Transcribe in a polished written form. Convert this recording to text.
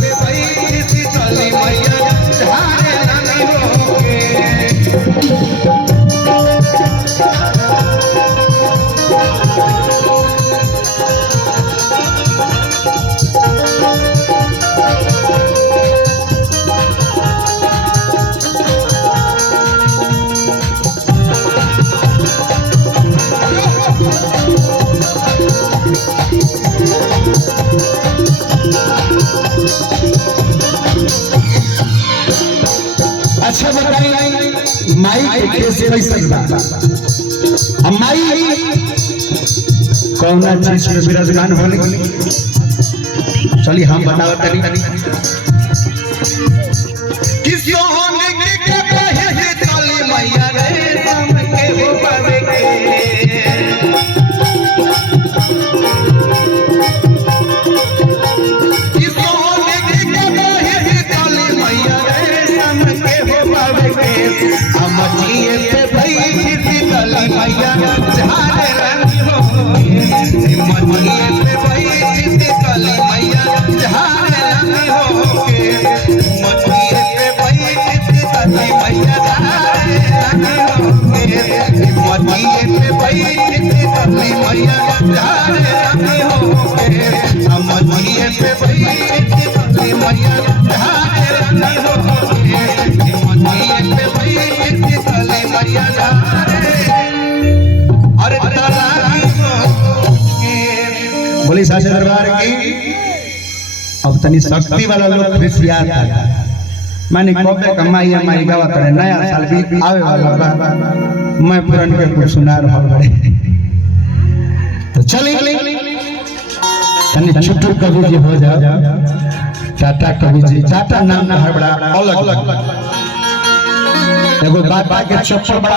पे भाई शीतली मैया झारे रानी होके। अच्छा बताइए माई के कैसे कैसे बा अब माई कौन चीज में विराजमान होने चलिए हम बतावा तनी किस होने के कहे शीतली मैया रे शाम के हो पावे के। किस होने के कहे शीतली मैया रे शाम के हो पावे के। हम जिए पे भाई शीतली मैया झारे रानी होके। हम जिए पे भाई शीतली मैया झारे रानी होके। हम जिए पे भाई शीतली मैया झारे रानी होके। हम जिए पे भाई शीतली मैया झारे रानी होके। हम जिए पे भाई शीतली मैया झारे रानी होके। हम जिए पे भाई शीतली मैया झारे अरे तलाकी होके। बोली सास दरबार की। अब तनी शक्ति वाला लोग खुशियार माने कबे कमाई हमारी गावा करे नया साल भी आवे वाला बा मैं पुरान के कुछ सुना रहा बड़े तो चली तनी छुट्टू कवि जी हो जा टाटा कवि जी टाटा नाम है बड़ा अलग एगो बाबा के चप्पल बड़ा